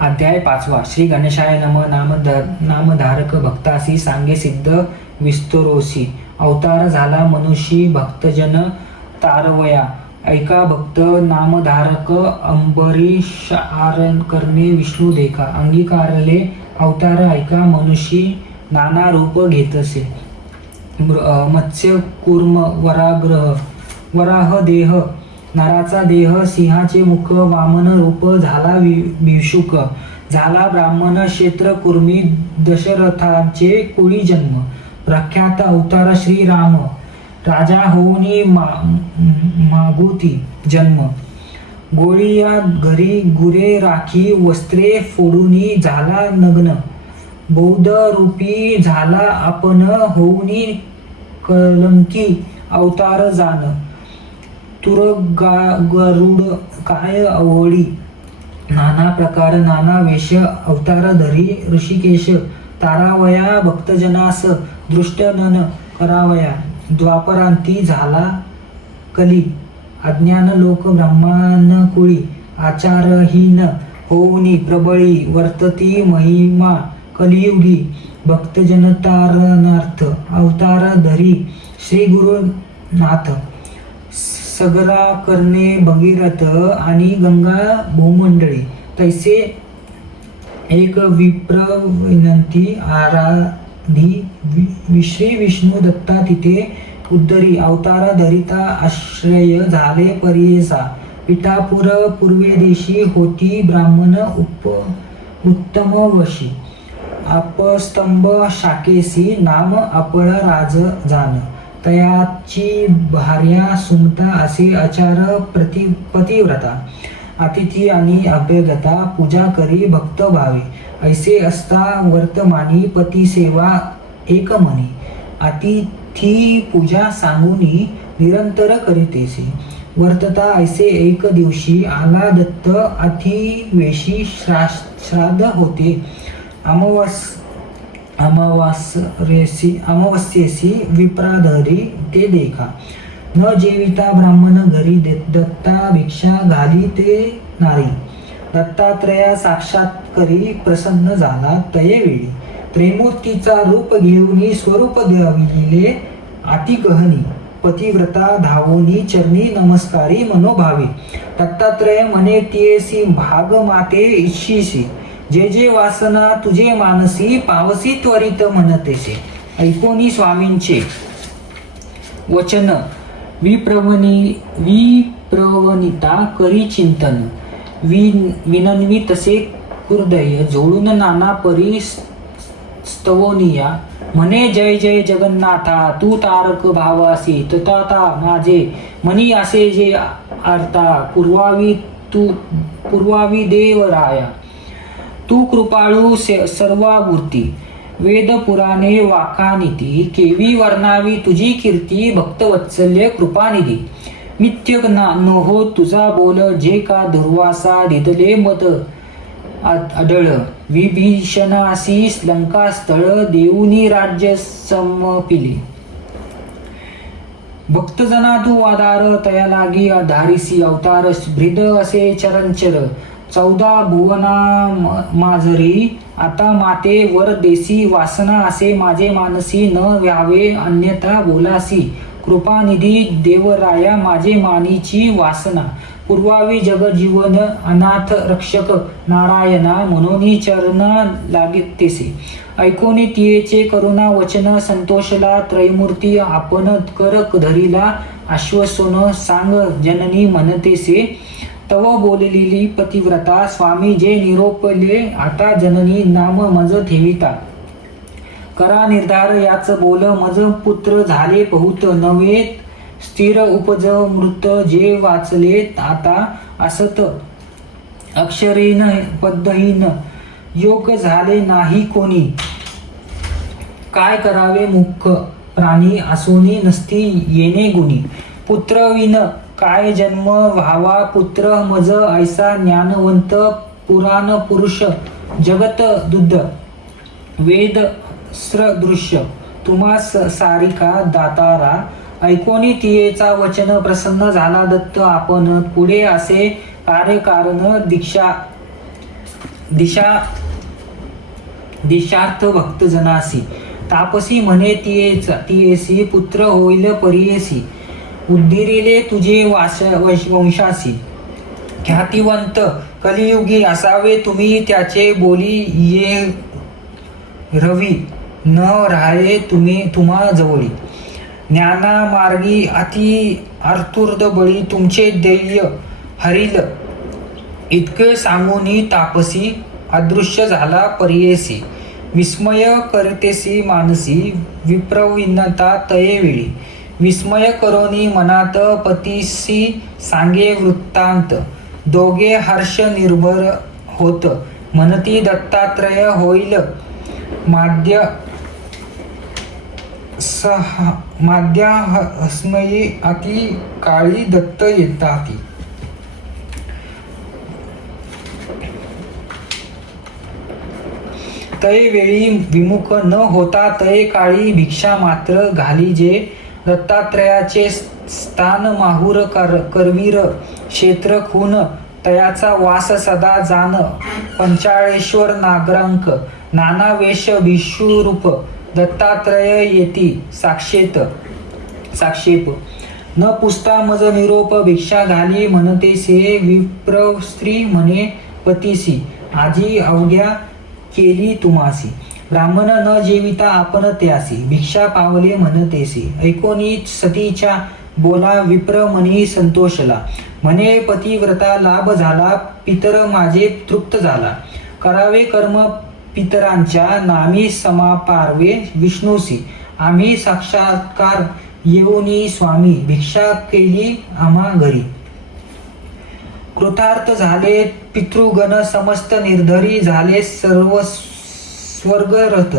अध्याय 5 श्री गणेशाय नम नामधारक भक्तासी सांगे सिद्ध विस्तरोसी अवतार झाला मनुष्य भक्तजन तारवया ऐका भक्त नामधारक अंबरीश आरण करणे विष्णू देखा अंगीकारले अवतार ऐका मनुष्य नाना रूप घेतसे मत्स्य कूर्म वराह देह नराचा देह सिंहाचे मुख वामन रूप झाला भिषुक झाला ब्राह्मण क्षेत्र कुर्मी दशरथाचे कुळी जन्म प्रख्यात अवतार श्रीराम राजा होऊनी मागुती जन्म गोळी या घरी गुरे राखी वस्त्रे फोडूनी झाला नग्न बौद्ध रूपी झाला आपण होऊनी कलंकी अवतार जाण तुर गरुड काय अवळी नाना प्रकार नाना वेश अवतार धरी ऋषिकेश तारावया भक्तजनास दृष्ट नन करावया द्वापरांती झाला कली अज्ञान लोक ब्रह्मान कुळी आचारहीन होऊनी प्रबळी वर्तती महिमा कलियुगी भक्तजनतारणार्थ अवतार धरी श्री गुरुनाथ सगरा करणे भगीरथ आणि गंगा भूमंडळी तैसे एक विप्र विनंती आराधी श्री विष्णू दत्ता तिथे उद्धरी अवतार धरिता आश्रय झाले परियेसा पिठापुर पूर्वेदेशी होती ब्राह्मण उत्तम वशी अपस्तंभ शाकेसी नाम अपळ राज जाण तयाची भार्या सुमता असे आचार पतिव्रता अतिथी आणि अभ्यगता पूजा करी भक्त भावे ऐसे असता वर्तमानी पती सेवा एक मनी अतिथी पूजा सांगूनी निरंतर करीतेसे वर्तता ऐसे एक दिवशी आला दत्त अतिवेशी श्राद्ध होते अमावस्येसी विप्राधरी ते देखा न जेविता ब्राह्मण घरी दत्ता भिक्षा घाली ते नारी दत्तात्रया साक्षात करी प्रसन्न झाला तयेवेळी त्रिमूर्तीचा रूप घेऊनी स्वरूप द्याविले अति गहनी पतिव्रता धावोनी चरणी नमस्कारी मनोभावे दत्तात्रय म्हणे तियेसी भाग माते इच्छिसी जे जे वासना तुझे मानसी पावसी त्वरित म्हणतेसे ऐकोनी स्वामींचे वचन विप्रवनिता करी चिंतन विनन्वी तसे हृदय जोडून नाना परी स्तवनिया म्हणे जय जय जगन्नाथा तू तारक भावासी तथा माझे मनी असे जे आर्ता पूर्वावी देवराया तू कृपाळू सर्वावृत्ती वेद पुराणे वाकानिती केवी वर्णावी तुझी कीर्ती भक्तवत्सल्य कृपानिधी मिथ्य नहो तुझा बोल जे का दुर्वासा दिदले मद आढळ विभीषणासी लंका स्थळ देऊनी राज्य समपिले भक्तजना तू आधार तया लागी धारिसी अवतार भृद असे चरंचर 14 भुवना माझरी आता माते वर देसी वासना असे माझे मानसी न व्हावे अन्यथा बोलासी कृपानिधी देवराया माझे मानीची वासना पूर्वावी जगजीवन अनाथ रक्षक नारायणा मनोनी चरण लागितेसे ऐकोनी तियेचे करुणा वचन संतोषला त्रैमूर्ती आपण कर धरीला आश्वासन सांग जननी म्हणतेसे तव बोललेली पतिव्रता स्वामी जे निरोपले आता जननी नाम मज ठेविता करा निर्धार याच बोल मज पुत्र झाले बहुत नवे स्थिर उपज मृत जे वाचले आता असत अक्षरीन पद्धहीन योग झाले नाही कोणी काय करावे मुख प्राणी असोनी नसती येणे गुणी पुत्र विन काय जन्म व्हावा पुत्र मज ऐसा ज्ञानवंत पुराण पुरुष जगत दुध वेद दृश्य तुम्हा सारिका दातारा ऐकोनी तियेचा वचन प्रसन्न झाला दत्त आपण पुढे असे कार्यकारण दीक्षा देशार्थ भक्तजनासी तापसी म्हणे तियेसी पुत्र होईल परियेसी उद्धिरिले तुझे वंशासी ख्यातिवंत कलियुगी असावे तुम्ही त्याचे बोली ये रवी न राहे तुम्हा जवळी ज्ञाना मार्गी अति आर्तुर्द बळी तुमचे ध्येय हरिल इतके सांगूनी तापसी अदृश्य झाला परियेसी विस्मय करतेसी मानसी विप्रविन्नता तये वेळी विस्मय करोनी मनात पतीसी सांगे वृत्तांत दोघे हर्ष निर्भर होत म्हणती दत्तात्रय होईल माद्या हस्मयी अति काळी दत्त येताती तय वेळी विमुख न होता तय काळी भिक्षा मात्र घाली जे दत्तात्रयाचे स्थान माहुर करवीर क्षेत्र खून तयाचा वास सदा जान पंचाळेश्वर नागरांक नाना वेश विश्वरूप दत्तात्रय येती साक्षेप न पुसता मज निरोप भिक्षा घाली म्हणतेसे विप्रस्त्री म्हणे पतीसी आजी अवघ्या केली तुमासी ब्राह्मण न जेविता आपण त्यासी भिक्षा पावले म्हणतेसी ऐकोनी सतीच्या बोला विप्र मनी संतोषला म्हणे पतिव्रता लाभ झाला पितर माझे तृप्त झाला करावे कर्म पितरांच्या नामी समापारवे विष्णूसी आम्ही साक्षात्कार येऊनी स्वामी भिक्षा केली आम्हा घरी कृतार्थ झाले पितृगण समस्त निर्धरी झाले सर्व स्वर्गरथ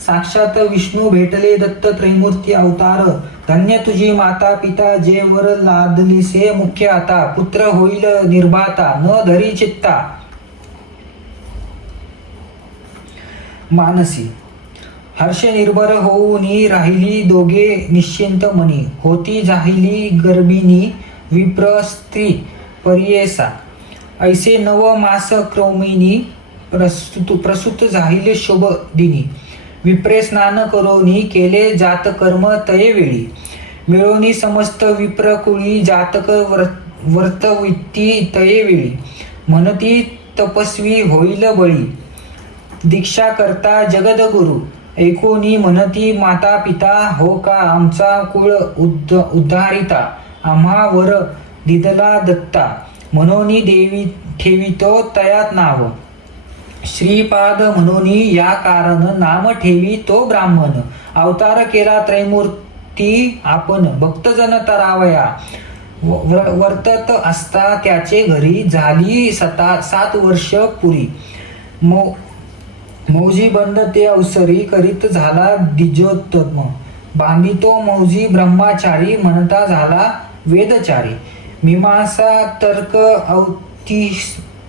साक्षात विष्णू भेटले दत्त त्रैमूर्ती अवतार धन्य तुझी माता पिता जे वर लादलीसे मुख्य आता पुत्र होईल निर्भाता न धरी चित्ता मानसी हर्ष निर्भर होऊनी राहिली दोघे निश्चिंत मनी होती जाहिली गर्भिणी विप्र स्त्री परियेसा ऐसे नव मास क्रौमिनी प्रसूत जाहिले शुभ दिनी विप्रे स्नान करोनी केले जात कर्म तये वेळी मिळवणी समस्त विप्रकुळी जातक वर्तविती तये वेळी म्हणती तपस्वी होईल बळी दीक्षा करता जगदगुरु ऐकोनी म्हणती माता पिता हो का आमचा कुळ उद्धारिता आम्हा वर दिदला दत्ता मनोनी देवी ठेवितो तयात नाव श्रीपाद म्हणूनी या कारण नाम ठेवी तो ब्राह्मण अवतार केला त्रैमूर्ती आपण भक्तजन तरावया वर्तत असता त्याचे घरी झाली 7 वर्ष पुरी मौजी बंद ते अवसरी करीत झाला द्विजोत्तम बांधितो मौजी ब्रह्मचारी म्हणता झाला वेदचारी मीमांसा तर्क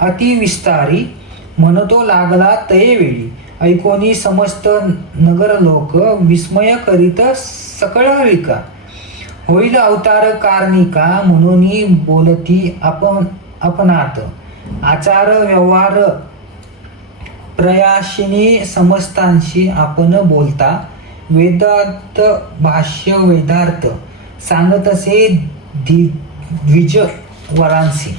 अतिविस्तारी म्हणतो लागला तये वेळी ऐकोनी समस्त नगर लोक विस्मय करीत सकळविका होईल अवतार कारणिका म्हणून बोलती आपणात आचार व्यवहार प्रयाशिनी समस्तांशी आपण बोलता वेदांत भाष्य वेदार्थ सांगतसे द्विज वरांसी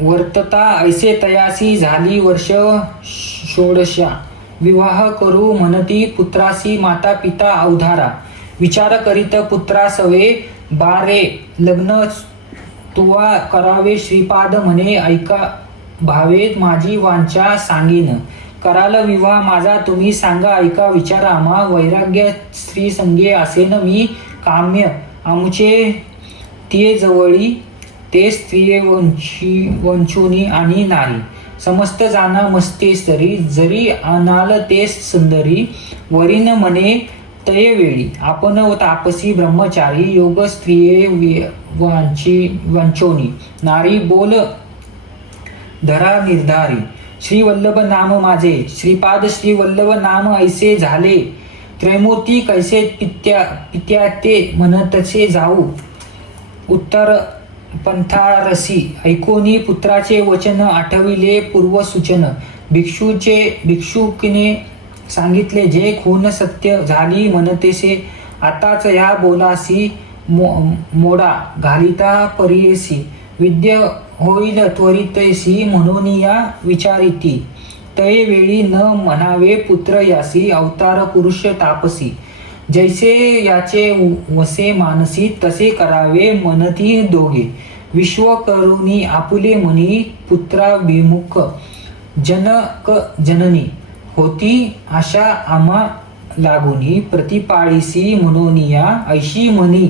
वर्तता ऐसे तयासी झाली वर्ष 16 विवाह करू म्हणती पुत्रासी माता पिता अवधारा विचार करीत पुत्रासवे 12 लग्न तुवा करावे श्रीपाद म्हणे ऐका भावे माझी वांछा सांगीन कराल विवाह माझा तुम्ही सांगा ऐका विचारा आम्हा वैराग्य स्त्री संगे असेन मी काम्य आमचे ते जवळी ते स्त्रिये वंचुनी आणि नाही समस्त जाना मस्ते सरी जरी अनाल ते सुंदरी वरीन म्हणे तये वेळी आपण तापसी ब्रह्मचारी योग स्त्रिये वंचोनी नारी बोल धरा निर्धारी श्री वल्लभ नाम माझे श्रीपाद श्री वल्लभ नाम ऐसे झाले त्रैमूर्ती कैसे पित्या ते म्हणतसे जाऊ उत्तर पंथारसी ऐकोनी पुत्राचे वचन आठविले पूर्वसूचन. भिक्षुकीने सांगितले जे खून सत्य झाली म्हणतेसे. आताच या बोलासी मोडा घालिता परियसी. विद्य होईल त्वरितैसी म्हणून या विचारिती. तै वेळी न म्हणावे पुत्र यासी अवतार पुरुष तापसी. जैसे याचे वसे मानसी तसे करावे म्हणती दोघे. विश्व करुणी आपुले मनी पुत्राभिमुख. जनक जननी होती आशा आम्हा लागुनी. प्रतिपाळीसी म्हणून या ऐशी मनी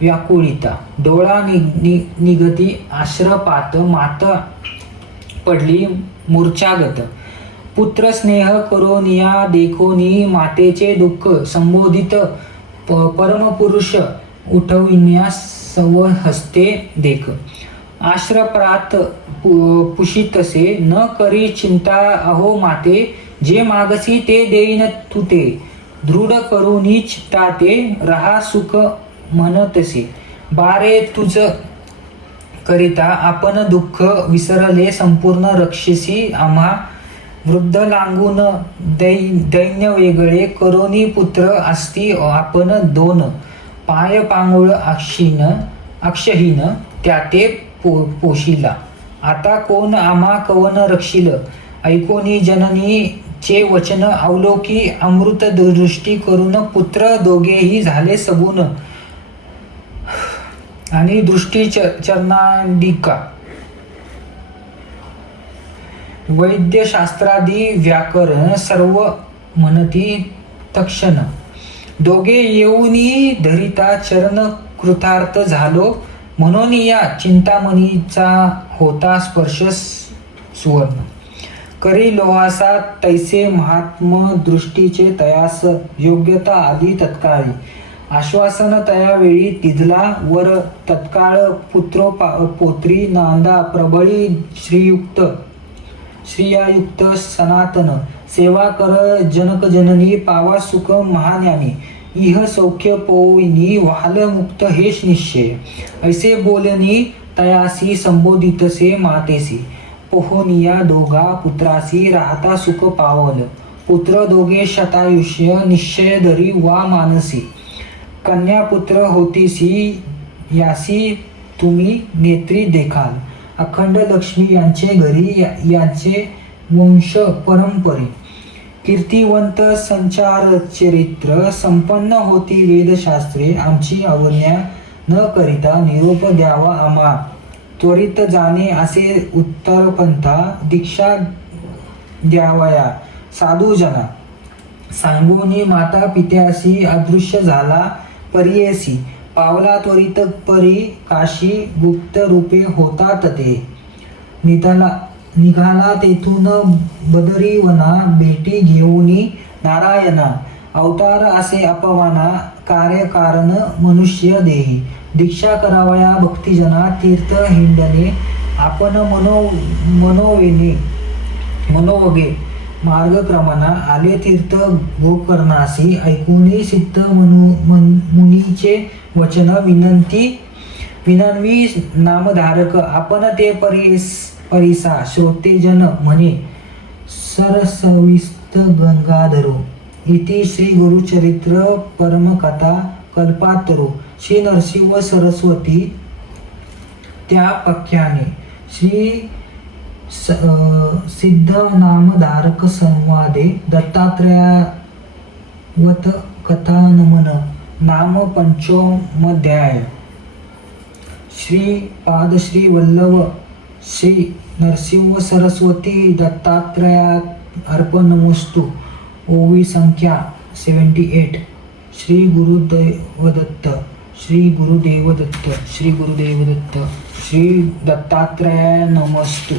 व्याकुळिता. डोळा निगती आश्रपात माता पडली मूर्छागत. पुत्र स्नेह करोनिया देखोनी मातेचे दुःख संबोधित. परमपुरुष उठविण्यास सवहस्ते देख. आश्रपात पुषितसे न करी चिंता अहो माते. जे मागसी ते देईन तुते. दृढ करुनी चित्ताते रहा सुख म्हणतसे. बारे तुझ करिता आपण दुःख विसरले संपूर्ण रक्षसी आम्हा. वृद्ध लागून दैन्य वेगळे करोनी पुत्र असती आपण दोन. पाय पांगुळ अक्षहीन त्याते पोशिला. आता कोण आम्हा कवन रक्षिल. ऐकोनी जननी चे वचन अवलोकी अमृत दृष्टी करून पुत्र दोघेही झाले सगुण. आणि दृष्टी चरणांडिका. वैद्यशास्त्रादी व्याकरण सर्व म्हणती तक्षण. दोघे येऊनी धरिता चरण कृतार्थ झालो. म्हणून या चिंतामणीचा होता स्पर्श सुवर्ण. करी लोहासा तैसे महात्म दृष्टीचे तयास. योग्यता आली तत्काळी. आश्वासन तयावेळी तिधला वर. तत्काळ पुत्रो पोत्री नांदा प्रबळी श्रीयुक्त. श्रियायुक्त सनातन. सेवा कर जनक जननी पावा सुख महाज्ञानी. इह सौख्य पोविनी वाहल मुक्त हेच निश्चय. ऐसे बोलनी तयासी संबोधितसे मातेसी. पोहोनिया दोघा पुत्रासी राहता सुख पावल. पुत्र दोघे शतायुष्य निश्चय धरी वा मानसी. कन्या पुत्र होतीसी यासी तुम्ही नेत्री देखाल. अखंड लक्ष्मी यांचे घरी यांचे वंश परंपरे. कीर्तिवंत संचार चरित्र संपन्न होती वेदशास्त्रे. आमची अवज्ञा न करिता निरोप द्यावा आम्हा. त्वरित जाणे असे उत्तरपंथा. दीक्षा द्यावया साधुजना. सांगोनी माता पित्यासी अदृश्य झाला परियेसी. पावला त्वरित परी काशी गुप्त रूपे होतात ते. निघाला तेथून बदरीवना भेटी घेऊनी नारायणा. अवतार असे अपमाना कार्यकारण मनुष्य देही. दीक्षा करावया भक्तिजना तीर्थ हिंडणे. आपण मनोवगे मार्गक्रमणा. आले तीर्थ गोकर्णासी. ऐकुनी सिद्ध मुनीचे वचन. विनवी नामधारक. आपण ते परिसा श्रोतेजन म्हणे. सरसविस्त गंगाधरो. इति श्री गुरुचरित्र परमकथा कल्पातरो. श्री नरसिंह सरस्वती त्या पख्याने. श्री सिद्ध नामधारक संवादे. दत्तात्रयावत कथा नमन. नाम पंचमोध्याय. श्री पादश्री वल्लभ श्री नरसिंह सरस्वती दत्तात्रया अर्पणमस्तु. ओवी संख्या 78. श्री गुरुदेवदत्त. श्री गुरुदेवदत्त. श्री गुरुदेवदत्त. श्री दत्तात्रयाय नमस्तु.